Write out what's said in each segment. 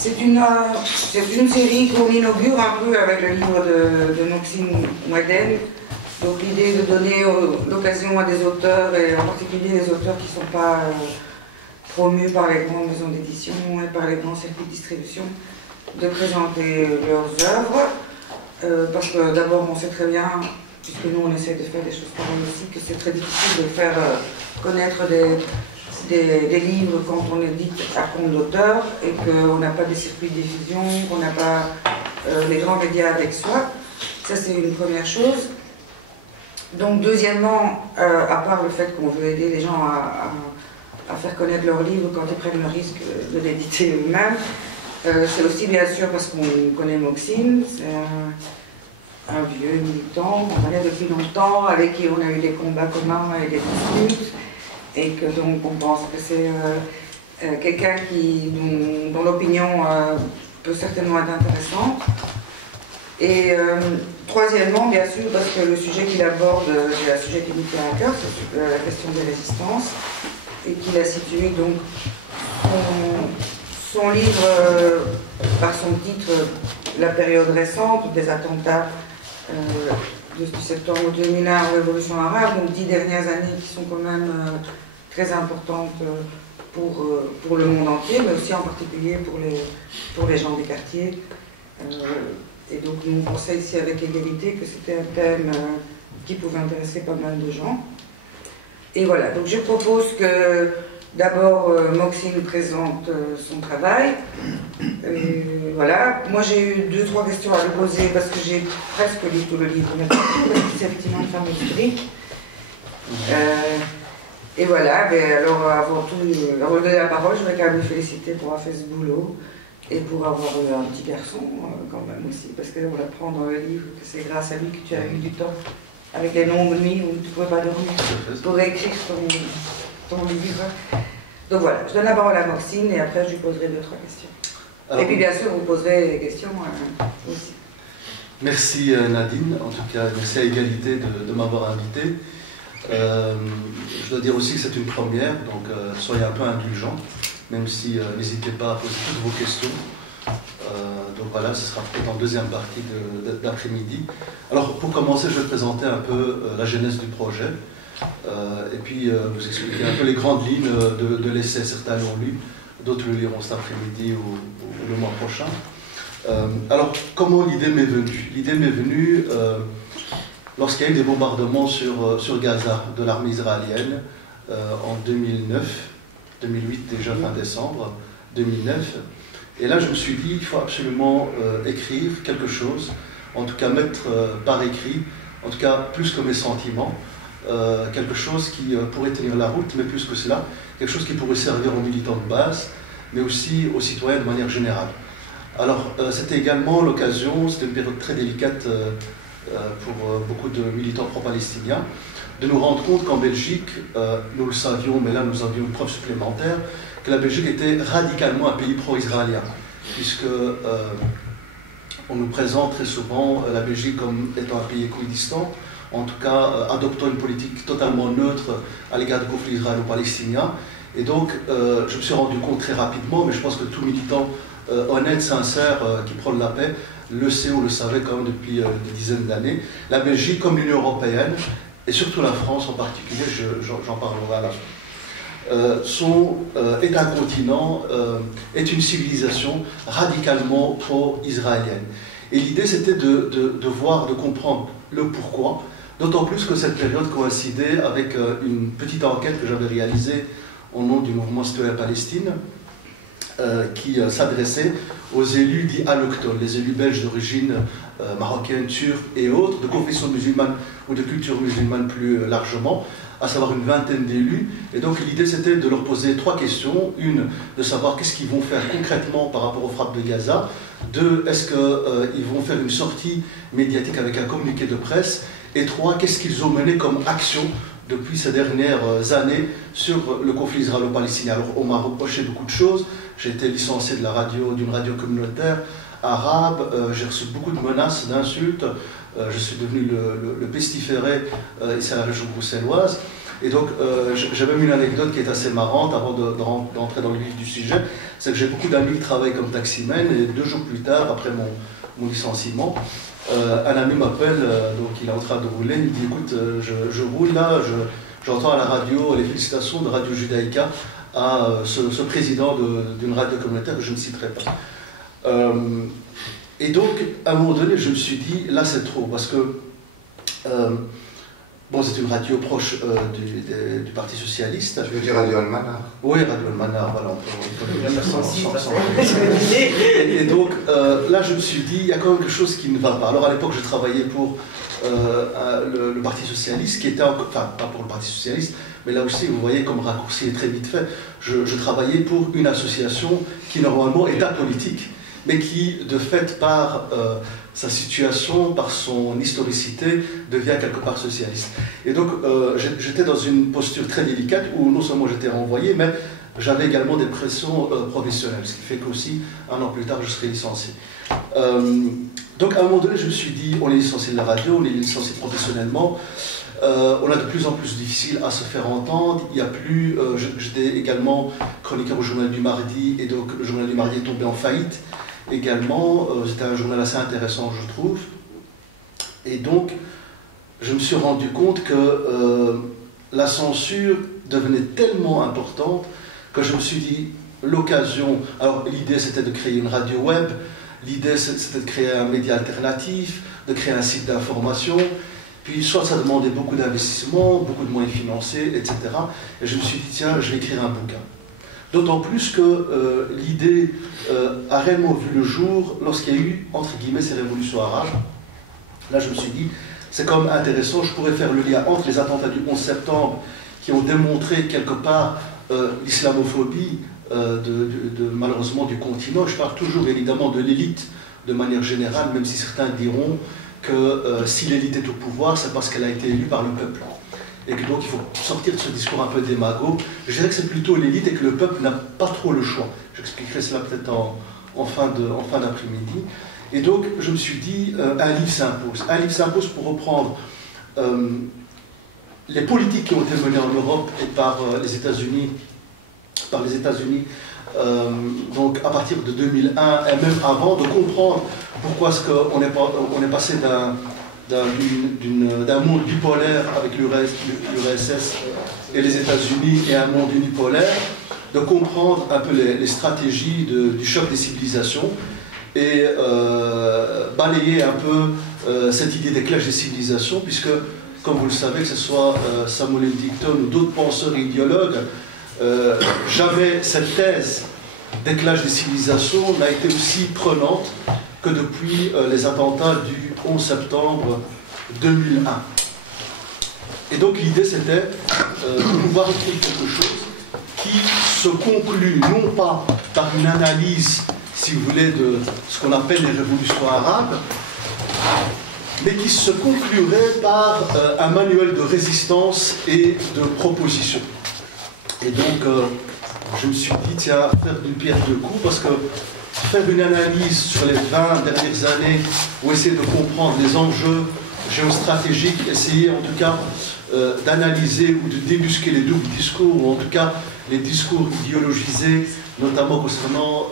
C'est une série qu'on inaugure un peu avec le livre de Moxine Moueden. Donc l'idée est de donner l'occasion à des auteurs, et en particulier des auteurs qui ne sont pas promus par les grandes maisons d'édition et par les grands circuits de distribution, de présenter leurs œuvres. Parce que d'abord on sait très bien, puisque nous on essaie de faire des choses pareilles aussi, que c'est très difficile de faire connaître des livres quand on édite à compte d'auteur et qu'on n'a pas des circuits de diffusion, qu'on n'a pas les grands médias avec soi. Ça c'est une première chose. Donc deuxièmement, à part le fait qu'on veut aider les gens à faire connaître leurs livres quand ils prennent le risque de l'éditer eux-mêmes, c'est aussi bien sûr parce qu'on connaît Moxine, c'est un vieux militant, on connaît depuis longtemps, avec qui on a eu des combats communs et des disputes, et que donc on pense que c'est quelqu'un dont l'opinion peut certainement être intéressante. Et troisièmement, bien sûr, parce que le sujet qu'il aborde, c'est un sujet qui nous tient à cœur, c'est la question des résistances, et qu'il a situé donc son livre par son titre, La période récente des attentats du septembre 2001, révolution arabe, donc 10 dernières années qui sont quand même très importantes pour le monde entier, mais aussi en particulier pour les gens des quartiers. Et donc nous on pensait ici avec égalité que c'était un thème qui pouvait intéresser pas mal de gens. Et voilà, donc je propose que d'abord Moxine présente son travail. Et voilà, moi j'ai eu 2-3 questions à lui poser parce que j'ai presque lu tout le livre, mais parce que c'est effectivement une femme historique. Et voilà, mais alors avant tout, avant de donner la parole, je voudrais quand même lui féliciter pour avoir fait ce boulot. Et pour avoir eu un petit garçon quand même aussi, parce qu'on apprend dans le livre que c'est grâce à lui que tu as eu du temps, avec les longues nuits où tu ne pouvais pas dormir, pour écrire ton livre. Donc voilà, je donne la parole à Moxine et après je lui poserai 2-3 questions. Alors, et puis bien sûr, vous poserez des questions aussi. Merci Nadine, en tout cas merci à Égalité de m'avoir invité. Je dois dire aussi que c'est une première, donc soyez un peu indulgents. Même si n'hésitez pas à poser toutes vos questions. Donc voilà, ce sera peut-être en deuxième partie d'après-midi. Alors pour commencer, je vais présenter un peu la genèse du projet, et puis vous expliquer un peu les grandes lignes de l'essai. Certains l'ont lu, d'autres le liront cet après-midi ou le mois prochain. Alors comment l'idée m'est venue? L'idée m'est venue lorsqu'il y a eu des bombardements sur Gaza de l'armée israélienne en 2008 déjà, fin décembre 2009. Et là, je me suis dit, il faut absolument écrire quelque chose, en tout cas mettre par écrit, en tout cas plus que mes sentiments, quelque chose qui pourrait tenir la route, mais plus que cela, quelque chose qui pourrait servir aux militants de base, mais aussi aux citoyens de manière générale. Alors, c'était également l'occasion, c'était une période très délicate pour beaucoup de militants pro-palestiniens, de nous rendre compte qu'en Belgique, nous le savions, mais là nous avions une preuve supplémentaire, que la Belgique était radicalement un pays pro-israélien, puisque on nous présente très souvent la Belgique comme étant un pays équidistant, en tout cas adoptant une politique totalement neutre à l'égard du conflit israélo-palestinien. Et donc je me suis rendu compte très rapidement, mais je pense que tout militant honnête, sincère, qui prône la paix, le sait ou le savait quand même depuis des dizaines d'années, la Belgique comme l'Union européenne, et surtout la France en particulier, j'en parlerai là, est un continent, est une civilisation radicalement pro-israélienne. Et l'idée c'était de voir, de comprendre le pourquoi, d'autant plus que cette période coïncidait avec une petite enquête que j'avais réalisée au nom du mouvement citoyen Palestine, qui s'adressait aux élus dits allochtones, les élus belges d'origine marocaine, turque et autres, de confession musulmane ou de culture musulmane plus largement, à savoir une vingtaine d'élus. Et donc l'idée c'était de leur poser 3 questions. Une, de savoir qu'est-ce qu'ils vont faire concrètement par rapport aux frappes de Gaza. 2, est-ce qu'ils vont faire une sortie médiatique avec un communiqué de presse. Et 3, qu'est-ce qu'ils ont mené comme action depuis ces dernières années sur le conflit israélo-palestinien. Alors on m'a reproché beaucoup de choses. J'ai été licencié d'une radio communautaire arabe, j'ai reçu beaucoup de menaces, d'insultes, je suis devenu le pestiféré ici à la région bruxelloise. Et donc j'avais une anecdote qui est assez marrante avant d'entrer dans le vif du sujet. c'est que j'ai beaucoup d'amis qui travaillent comme taximen, et 2 jours plus tard, après mon licenciement, un ami m'appelle, donc il est en train de rouler, il me dit écoute, je roule là, j'entends à la radio les félicitations de Radio Judaïka à ce président d'une radio communautaire que je ne citerai pas. Et donc, à un moment donné, je me suis dit, là c'est trop, parce que bon, c'est une radio proche du Parti Socialiste. Tu veux dire Radio Almanar? Oui, Radio Almanar, voilà, on peut le dire. Et donc, là, je me suis dit, il y a quand même quelque chose qui ne va pas. Alors, à l'époque, je travaillais pour le Parti Socialiste, qui était, enfin, pas pour le Parti Socialiste, mais là aussi, vous voyez, comme raccourci est très vite fait, je travaillais pour une association qui, normalement, est apolitique, mais qui, de fait, par sa situation, par son historicité, devient quelque part socialiste. Et donc, j'étais dans une posture très délicate, où non seulement j'étais renvoyé, mais j'avais également des pressions professionnelles, ce qui fait qu'aussi, 1 an plus tard, je serai licencié. Donc, à un moment donné, je me suis dit, on est licencié de la radio, on est licencié professionnellement, on a de plus en plus difficile à se faire entendre. Il y a plus, j'étais également chroniqueur au Journal du Mardi, et donc le Journal du Mardi est tombé en faillite. Également, c'était un journal assez intéressant, je trouve. Et donc, je me suis rendu compte que la censure devenait tellement importante que je me suis dit, l'occasion... Alors, l'idée, c'était de créer une radio web, l'idée, c'était de créer un média alternatif, de créer un site d'information. Puis, soit ça demandait beaucoup d'investissement, beaucoup de moyens financiers, etc. Et je me suis dit, tiens, je vais écrire un bouquin. D'autant plus que l'idée a réellement vu le jour lorsqu'il y a eu, entre guillemets, ces révolutions arabes. Là, je me suis dit, c'est quand même intéressant, je pourrais faire le lien entre les attentats du 11 septembre qui ont démontré quelque part l'islamophobie malheureusement du continent. Je parle toujours évidemment de l'élite de manière générale, même si certains diront que si l'élite est au pouvoir, c'est parce qu'elle a été élue par le peuple. Et que donc il faut sortir de ce discours un peu démago. Je dirais que c'est plutôt l'élite et que le peuple n'a pas trop le choix. J'expliquerai cela peut-être en fin d'après-midi. Et donc je me suis dit, un livre s'impose. Un livre s'impose pour reprendre les politiques qui ont été menées en Europe et par les États-Unis, donc à partir de 2001 et même avant, de comprendre pourquoi est-ce qu'on est passé d'un monde bipolaire avec l'URSS et les États-Unis et un monde unipolaire, de comprendre un peu les stratégies du choc des civilisations et balayer un peu cette idée des clashs des civilisations, puisque, comme vous le savez, que ce soit Samuel Huntington ou d'autres penseurs et idéologues, jamais cette thèse des clashs des civilisations n'a été aussi prenante que depuis les attentats du 11 septembre 2001. Et donc l'idée c'était de pouvoir écrire quelque chose qui se conclut non pas par une analyse, si vous voulez, de ce qu'on appelle les révolutions arabes, mais qui se conclurait par un manuel de résistance et de proposition. Et donc je me suis dit, tiens, faire d'une pierre deux coups, parce que faire une analyse sur les 20 dernières années, ou essayer de comprendre les enjeux géostratégiques, essayer en tout cas d'analyser ou de débusquer les doubles discours, ou en tout cas les discours idéologisés, notamment concernant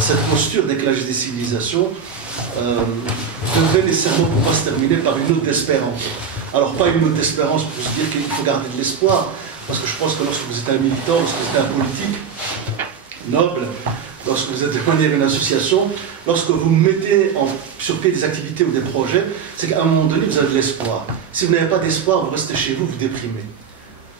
cette posture des clashs des civilisations, devrait nécessairement pouvoir se terminer par une note d'espérance. Alors pas une note d'espérance pour se dire qu'il faut garder de l'espoir, parce que je pense que lorsque vous êtes un militant, lorsque vous êtes un politique noble, lorsque vous êtes de manière une association, lorsque vous mettez sur pied des activités ou des projets, c'est qu'à un moment donné, vous avez de l'espoir. Si vous n'avez pas d'espoir, vous restez chez vous, vous déprimez.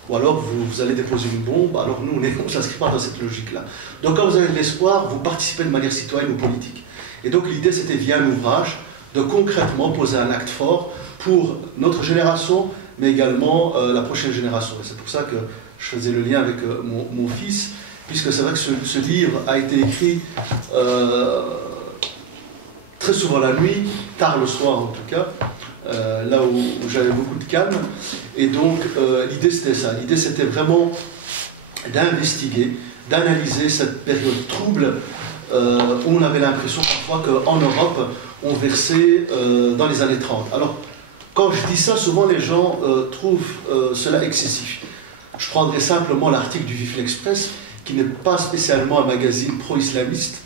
Ou alors vous allez déposer une bombe, alors nous, on ne s'inscrit pas dans cette logique-là. Donc quand vous avez de l'espoir, vous participez de manière citoyenne aux politiques. Et donc l'idée, c'était via un ouvrage de concrètement poser un acte fort pour notre génération, mais également la prochaine génération. Et c'est pour ça que je faisais le lien avec mon fils, puisque c'est vrai que ce livre a été écrit très souvent la nuit, tard le soir en tout cas, là où j'avais beaucoup de calme. Et donc l'idée c'était ça, l'idée c'était vraiment d'investiguer, d'analyser cette période trouble où on avait l'impression parfois qu'en Europe on versait dans les années 30. Alors quand je dis ça, souvent les gens trouvent cela excessif. Je prendrai simplement l'article du Vif l'Express qui n'est pas spécialement un magazine pro-islamiste,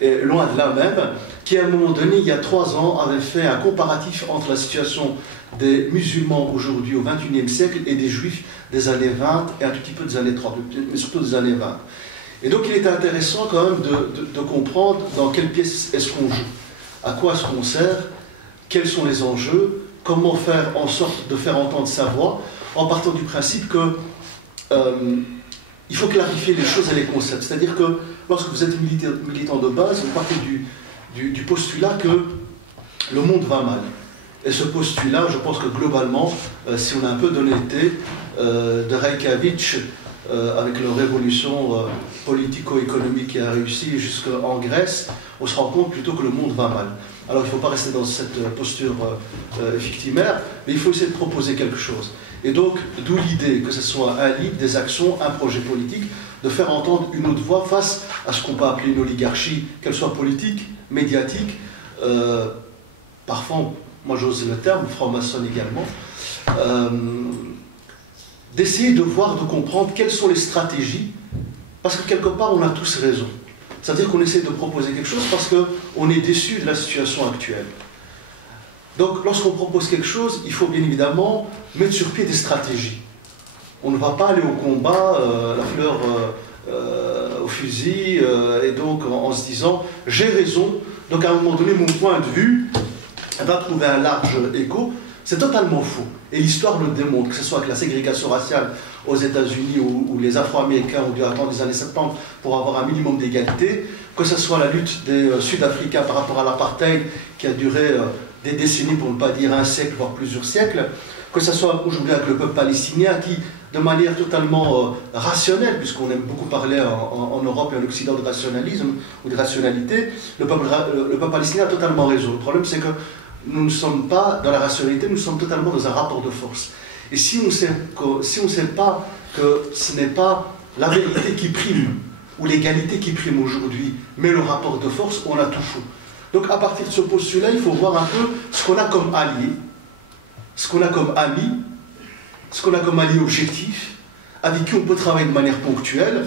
et loin de là même, qui à un moment donné, il y a 3 ans, avait fait un comparatif entre la situation des musulmans aujourd'hui au XXIe siècle et des juifs des années 20 et un tout petit peu des années 30, mais surtout des années 20. Et donc il est intéressant quand même de comprendre dans quelle pièce est-ce qu'on joue, à quoi est-ce qu'on sert, quels sont les enjeux, comment faire en sorte de faire entendre sa voix, en partant du principe que il faut clarifier les choses et les concepts. C'est-à-dire que lorsque vous êtes militant de base, vous partez du postulat que le monde va mal. Et ce postulat, je pense que globalement, si on a un peu d'honnêteté, de Reykjavik, avec leur révolution politico-économique qui a réussi jusqu'en Grèce, on se rend compte plutôt que le monde va mal. Alors il ne faut pas rester dans cette posture victimaire, mais il faut essayer de proposer quelque chose. Et donc, d'où l'idée que ce soit un livre, des actions, un projet politique, de faire entendre une autre voix face à ce qu'on peut appeler une oligarchie, qu'elle soit politique, médiatique, parfois, moi j'ose le terme, franc-maçonne également, d'essayer de voir, de comprendre quelles sont les stratégies, parce que quelque part on a tous raison. C'est-à-dire qu'on essaie de proposer quelque chose parce qu'on est déçu de la situation actuelle. Donc lorsqu'on propose quelque chose, il faut bien évidemment mettre sur pied des stratégies. On ne va pas aller au combat, la fleur au fusil, et donc en se disant « j'ai raison », donc à un moment donné mon point de vue va trouver un large écho. C'est totalement faux. Et l'histoire le démontre, que ce soit avec la ségrégation raciale aux États-Unis où les Afro-Américains ont dû attendre les années 70 pour avoir un minimum d'égalité, que ce soit la lutte des Sud-Africains par rapport à l'apartheid qui a duré des décennies, pour ne pas dire un siècle, voire plusieurs siècles, que ce soit aujourd'hui avec le peuple palestinien qui, de manière totalement rationnelle, puisqu'on aime beaucoup parler en Europe et en Occident de rationalisme ou de rationalité, le peuple palestinien a totalement raison. Le problème, c'est que nous ne sommes pas dans la rationalité, nous sommes totalement dans un rapport de force. Et si on ne sait pas que ce n'est pas la vérité qui prime, ou l'égalité qui prime aujourd'hui, mais le rapport de force, on a tout faux. Donc à partir de ce postulat, il faut voir un peu ce qu'on a comme allié, ce qu'on a comme ami, ce qu'on a comme allié objectif, avec qui on peut travailler de manière ponctuelle,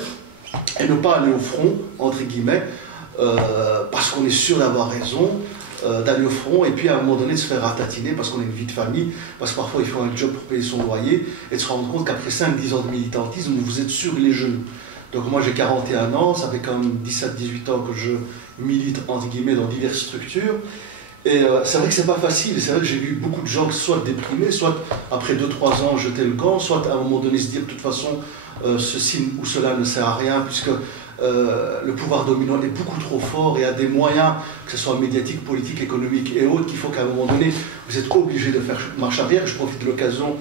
et ne pas aller au front, entre guillemets, parce qu'on est sûr d'avoir raison, d'aller au front et puis à un moment donné de se faire ratatiner parce qu'on a une vie de famille, parce que parfois il faut un job pour payer son loyer et de se rendre compte qu'après 5-10 ans de militantisme, vous êtes sur les genoux. Donc moi j'ai 41 ans, ça fait quand même 17-18 ans que je milite entre guillemets dans diverses structures et c'est vrai que c'est pas facile, c'est vrai que j'ai vu beaucoup de gens soit déprimés, soit après 2-3 ans jeter le camp, soit à un moment donné se dire de toute façon ceci ou cela ne sert à rien puisque le pouvoir dominant est beaucoup trop fort et a des moyens, que ce soit médiatique, politique, économique et autres, qu'il faut qu'à un moment donné, vous êtes obligé de faire marche arrière. Je profite de l'occasion,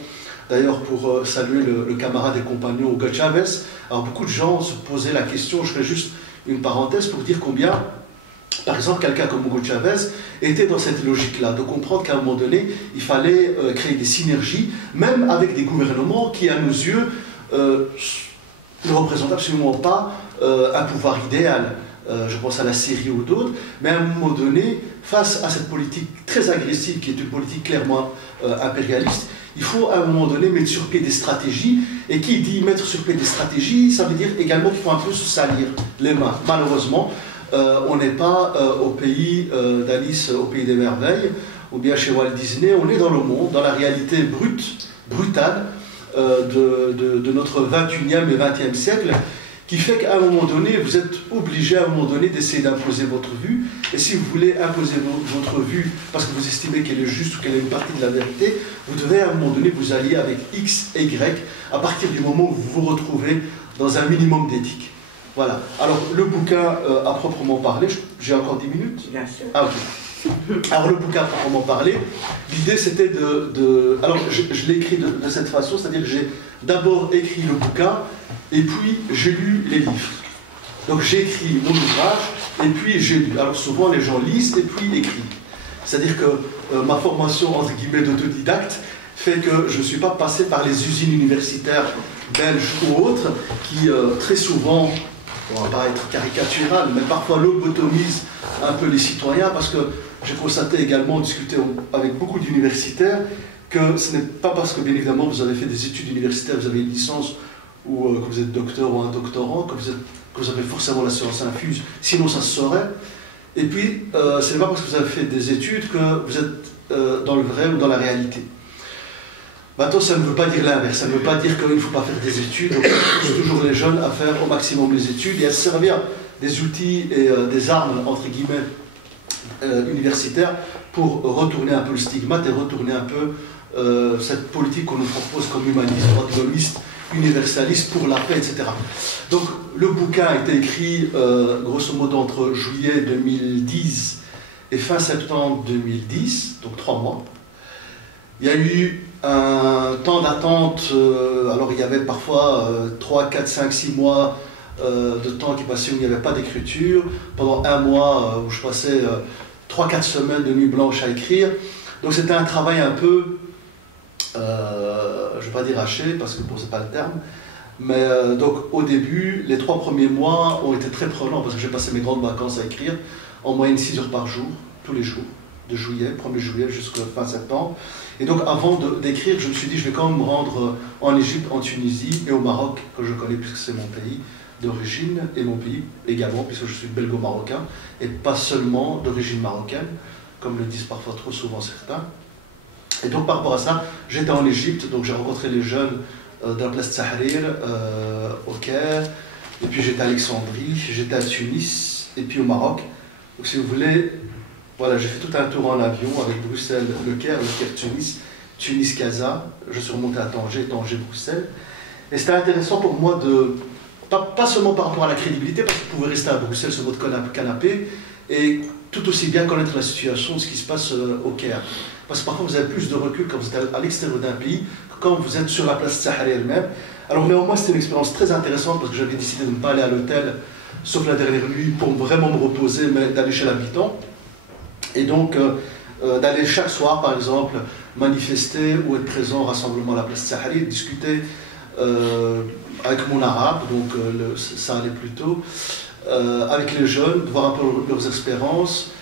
d'ailleurs, pour saluer le camarade et compagnon Hugo Chavez. Alors, beaucoup de gens se posaient la question, je fais juste une parenthèse pour dire combien, par exemple, quelqu'un comme Hugo Chavez était dans cette logique-là, de comprendre qu'à un moment donné, il fallait créer des synergies, même avec des gouvernements qui, à nos yeux, ne représentent absolument pas un pouvoir idéal. Je pense à la Syrie ou d'autres, mais à un moment donné, face à cette politique très agressive, qui est une politique clairement impérialiste, il faut à un moment donné mettre sur pied des stratégies, et qui dit mettre sur pied des stratégies, ça veut dire également qu'il faut un peu se salir les mains. Malheureusement, on n'est pas au pays d'Alice, au pays des merveilles, ou bien chez Walt Disney, on est dans le monde, dans la réalité brutale de notre 21e et 20e siècle, qui fait qu'à un moment donné, vous êtes obligé à un moment donné d'essayer d'imposer votre vue, et si vous voulez imposer votre vue parce que vous estimez qu'elle est juste ou qu'elle est une partie de la vérité, vous devez à un moment donné vous allier avec X et Y à partir du moment où vous vous retrouvez dans un minimum d'éthique. Voilà. Alors, le bouquin à proprement parler, j'ai encore 10 minutes ? Bien sûr. Ah, ok. Alors, le bouquin à proprement parler, l'idée c'était alors, je l'ai écrit de cette façon, c'est-à-dire que j'ai d'abord écrit le bouquin, et puis j'ai lu les livres. Donc j'ai écrit mon ouvrage, et puis j'ai lu. Alors souvent les gens lisent et puis écrivent. C'est-à-dire que ma formation, entre guillemets, d'autodidacte, fait que je ne suis pas passé par les usines universitaires belges ou autres, qui très souvent, on ne va pas être caricatural, mais parfois lobotomisent un peu les citoyens, parce que j'ai constaté également, discuter avec beaucoup d'universitaires, que ce n'est pas parce que, bien évidemment, vous avez fait des études universitaires, vous avez une licence ou que vous êtes docteur ou un doctorant, que vous avez forcément la science infuse, sinon ça se saurait. Et puis, c'est pas parce que vous avez fait des études que vous êtes dans le vrai ou dans la réalité. Maintenant, ça ne veut pas dire l'inverse, ça ne veut pas dire qu'il ne faut pas faire des études, donc on pousse toujours les jeunes à faire au maximum les études et à se servir des outils et des armes, entre guillemets, universitaires pour retourner un peu le stigmate et retourner un peu cette politique qu'on nous propose comme humaniste, droit-gaulliste, universaliste pour la paix, etc. Donc le bouquin a été écrit grosso modo entre juillet 2010 et fin septembre 2010, donc 3 mois. Il y a eu un temps d'attente, alors il y avait parfois 3, 4, 5, 6 mois de temps qui passait où il n'y avait pas d'écriture, pendant 1 mois où je passais 3-4 semaines de nuit blanche à écrire. Donc c'était un travail un peu, je ne vais pas dire haché, parce que bon, c'est pas le terme, mais donc au début, les 3 premiers mois ont été très prenants, parce que j'ai passé mes grandes vacances à écrire, en moyenne 6 heures par jour, tous les jours, de juillet, 1er juillet jusqu'à fin septembre. Et donc avant d'écrire, je me suis dit, je vais quand même me rendre en Égypte, en Tunisie et au Maroc, que je connais puisque c'est mon pays d'origine, et mon pays également, puisque je suis belgo-marocain, et pas seulement d'origine marocaine, comme le disent parfois trop souvent certains. Et donc par rapport à ça, j'étais en Égypte, donc j'ai rencontré les jeunes de la place Tahrir, au Caire, et puis j'étais à Alexandrie, j'étais à Tunis, et puis au Maroc. Donc si vous voulez, voilà, j'ai fait tout un tour en avion avec Bruxelles, le Caire, Tunis, Tunis-Casa, je suis remonté à Tanger, Tanger-Bruxelles. Et c'était intéressant pour moi de, pas seulement par rapport à la crédibilité, parce que vous pouvez rester à Bruxelles sur votre canapé, et tout aussi bien connaître la situation de ce qui se passe au Caire. Parce que parfois vous avez plus de recul quand vous êtes à l'extérieur d'un pays que quand vous êtes sur la place Tahrir elle-même. Alors néanmoins c'était une expérience très intéressante parce que j'avais décidé de ne pas aller à l'hôtel, sauf la dernière nuit, pour vraiment me reposer, mais d'aller chez l'habitant. Et donc d'aller chaque soir par exemple manifester ou être présent au rassemblement à la place Tahrir, discuter avec mon arabe, donc ça allait plutôt, avec les jeunes, de voir un peu leurs expériences,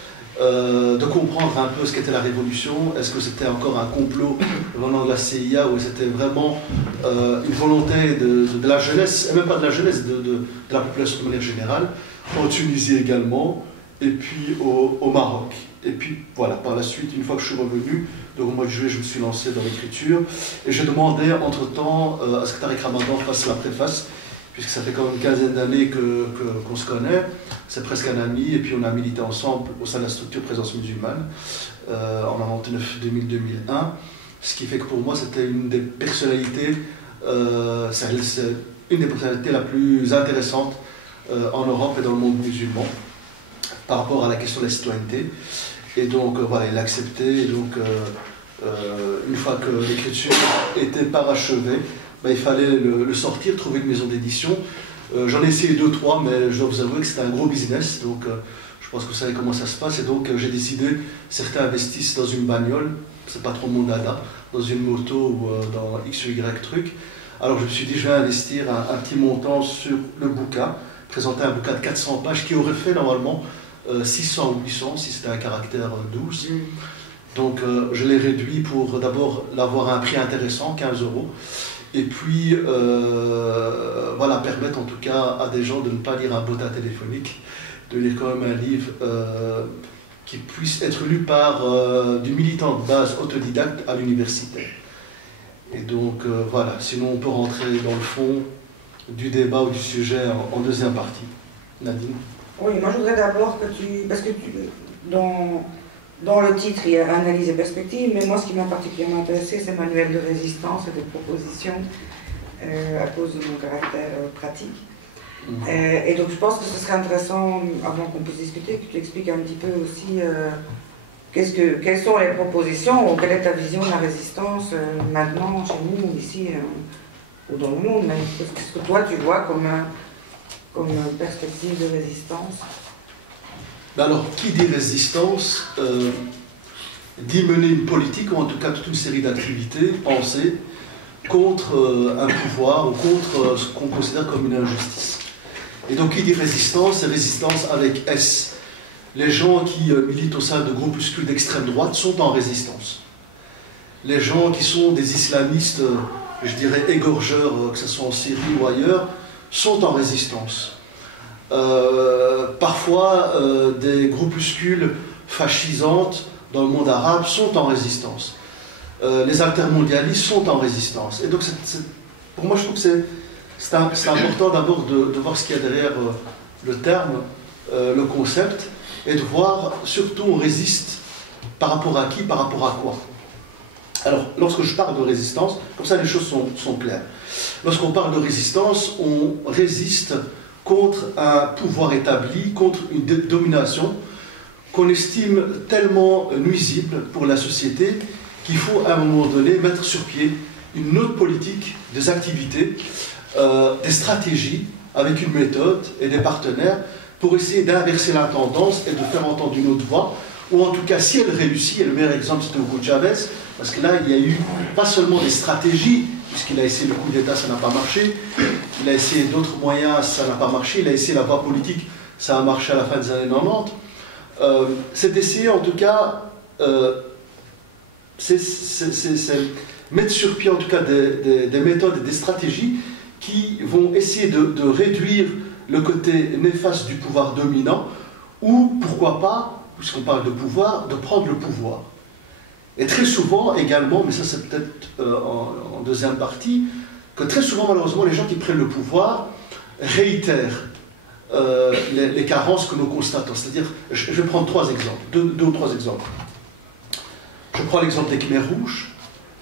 de comprendre un peu ce qu'était la révolution. Est-ce que c'était encore un complot venant de la CIA ou c'était vraiment une volonté de la jeunesse, et même pas de la jeunesse, de la population de manière générale, en Tunisie également, et puis au Maroc. Et puis voilà, par la suite, une fois que je suis revenu, donc au mois de juillet, je me suis lancé dans l'écriture, et j'ai demandé entre-temps à ce que Tariq Ramadan fasse la préface, puisque ça fait quand même une quinzaine d'années qu'on se connaît, c'est presque un ami, et puis on a milité ensemble au sein de la structure Présence musulmane en 99-2000-2001, ce qui fait que pour moi c'était une des personnalités, c'est une des personnalités la plus intéressante en Europe et dans le monde musulman par rapport à la question de la citoyenneté. Et donc voilà, il a accepté, et donc une fois que l'écriture était parachevée, il fallait le sortir, trouver une maison d'édition. J'en ai essayé 2-3, mais je dois vous avouer que c'était un gros business, donc je pense que vous savez comment ça se passe, et donc j'ai décidé, certains investissent dans une bagnole, c'est pas trop mon dada, dans une moto ou dans X ou Y truc. Alors je me suis dit, je vais investir un petit montant sur le bouquin, présenter un bouquin de 400 pages qui aurait fait normalement 600 ou 800 si c'était un caractère 12. Donc je l'ai réduit pour d'abord l'avoir à un prix intéressant, 15 €. Et puis, voilà, permettre en tout cas à des gens de ne pas lire un bottin téléphonique, de lire quand même un livre qui puisse être lu par du militant de base autodidacte à l'universitaire. Et donc, voilà, sinon on peut rentrer dans le fond du débat ou du sujet en deuxième partie. Nadine? Oui, moi je voudrais d'abord que tu... Parce que dans le titre, il y a analyse et perspective, mais moi ce qui m'a particulièrement intéressé, c'est manuel de résistance et de propositions à cause de mon caractère pratique. Et donc je pense que ce serait intéressant, avant qu'on puisse discuter, que tu expliques un petit peu aussi quelles sont les propositions, ou quelle est ta vision de la résistance maintenant, chez nous, ici, ou dans le monde, mais qu'est-ce que toi tu vois comme perspective de résistance? Alors, qui dit résistance dit mener une politique, ou en tout cas toute une série d'activités pensées contre un pouvoir ou contre ce qu'on considère comme une injustice. Et donc, qui dit résistance, c'est résistance avec S. Les gens qui militent au sein de groupuscules d'extrême droite sont en résistance. Les gens qui sont des islamistes je dirais, égorgeurs, que ce soit en Syrie ou ailleurs, sont en résistance. Parfois, des groupuscules fascisantes dans le monde arabe sont en résistance. Les altermondialistes sont en résistance. Et donc, pour moi, je trouve que c'est important d'abord de voir ce qu'il y a derrière le terme, le concept, et de voir, surtout, on résiste par rapport à qui, par rapport à quoi. Alors, lorsque je parle de résistance, comme ça les choses sont claires. Lorsqu'on parle de résistance, on résiste contre un pouvoir établi, contre une domination qu'on estime tellement nuisible pour la société qu'il faut à un moment donné mettre sur pied une autre politique, des activités, des stratégies, avec une méthode et des partenaires pour essayer d'inverser la tendance et de faire entendre une autre voix, ou en tout cas, si elle réussit, et le meilleur exemple c'était Hugo Chavez, parce que là, il y a eu pas seulement des stratégies, puisqu'il a essayé le coup d'État, ça n'a pas marché, il a essayé d'autres moyens, ça n'a pas marché, il a essayé la voie politique, ça a marché à la fin des années 90. C'est d'essayer, en tout cas, c'est mettre sur pied, en tout cas, des méthodes et des stratégies qui vont essayer de réduire le côté néfaste du pouvoir dominant, ou, pourquoi pas, puisqu'on parle de pouvoir, de prendre le pouvoir. Et très souvent également, mais ça c'est peut-être en deuxième partie, que très souvent malheureusement les gens qui prennent le pouvoir réitèrent les carences que nous constatons. C'est-à-dire, je vais prendre trois exemples, deux ou trois exemples. Je prends l'exemple des Khmers rouges,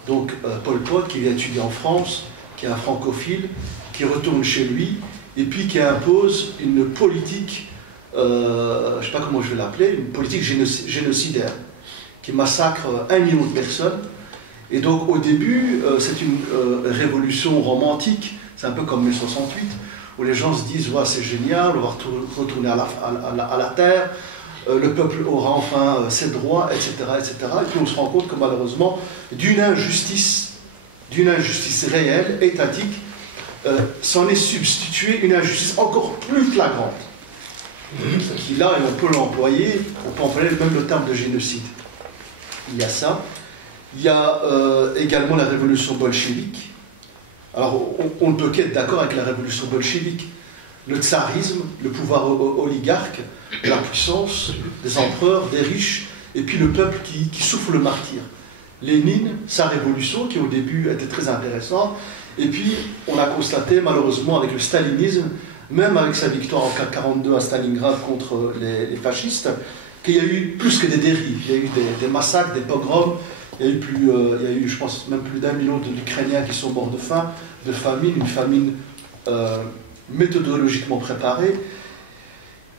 donc Pol Pot qui vient étudier en France, qui est un francophile, qui retourne chez lui, et puis qui impose une politique, je ne sais pas comment je vais l'appeler, une politique génocidaire, qui massacre 1 million de personnes. Et donc au début, c'est une révolution romantique, c'est un peu comme mai 68, où les gens se disent ouais, c'est génial, on va retourner à la terre, le peuple aura enfin ses droits, etc., etc. Et puis on se rend compte que malheureusement, d'une injustice réelle, étatique, s'en est substituée une injustice encore plus flagrante, qui là, et on peut l'employer, même le terme de génocide. Il y a ça. Il y a également la révolution bolchevique. Alors, on ne peut qu'être d'accord avec la révolution bolchevique. Le tsarisme, le pouvoir oligarque, la puissance des empereurs, des riches, et puis le peuple qui souffre le martyre. Lénine, sa révolution, qui au début était très intéressante, et puis on a constaté malheureusement avec le stalinisme, même avec sa victoire en 1942 à Stalingrad contre les fascistes, qu'il y a eu plus que des dérives. Il y a eu des massacres, des pogroms, il y a eu, je pense, même plus d'1 million d'Ukrainiens qui sont morts de faim, de famine, une famine méthodologiquement préparée,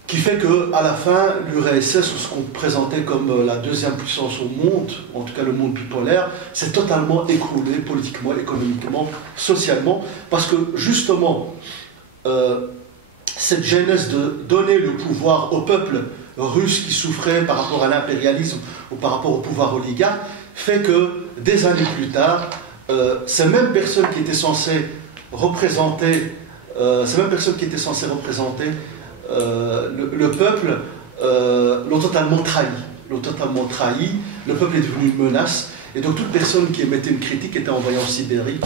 qui fait qu'à la fin, l'URSS, ce qu'on présentait comme la deuxième puissance au monde, en tout cas le monde bipolaire, s'est totalement écroulé politiquement, économiquement, socialement, parce que justement, cette genèse de donner le pouvoir au peuple russe qui souffrait par rapport à l'impérialisme ou par rapport au pouvoir oligarque, fait que des années plus tard, ces mêmes personnes qui étaient censées représenter le peuple l'ont totalement trahi. Le peuple est devenu une menace, et donc toute personne qui émettait une critique était envoyée en Sibérie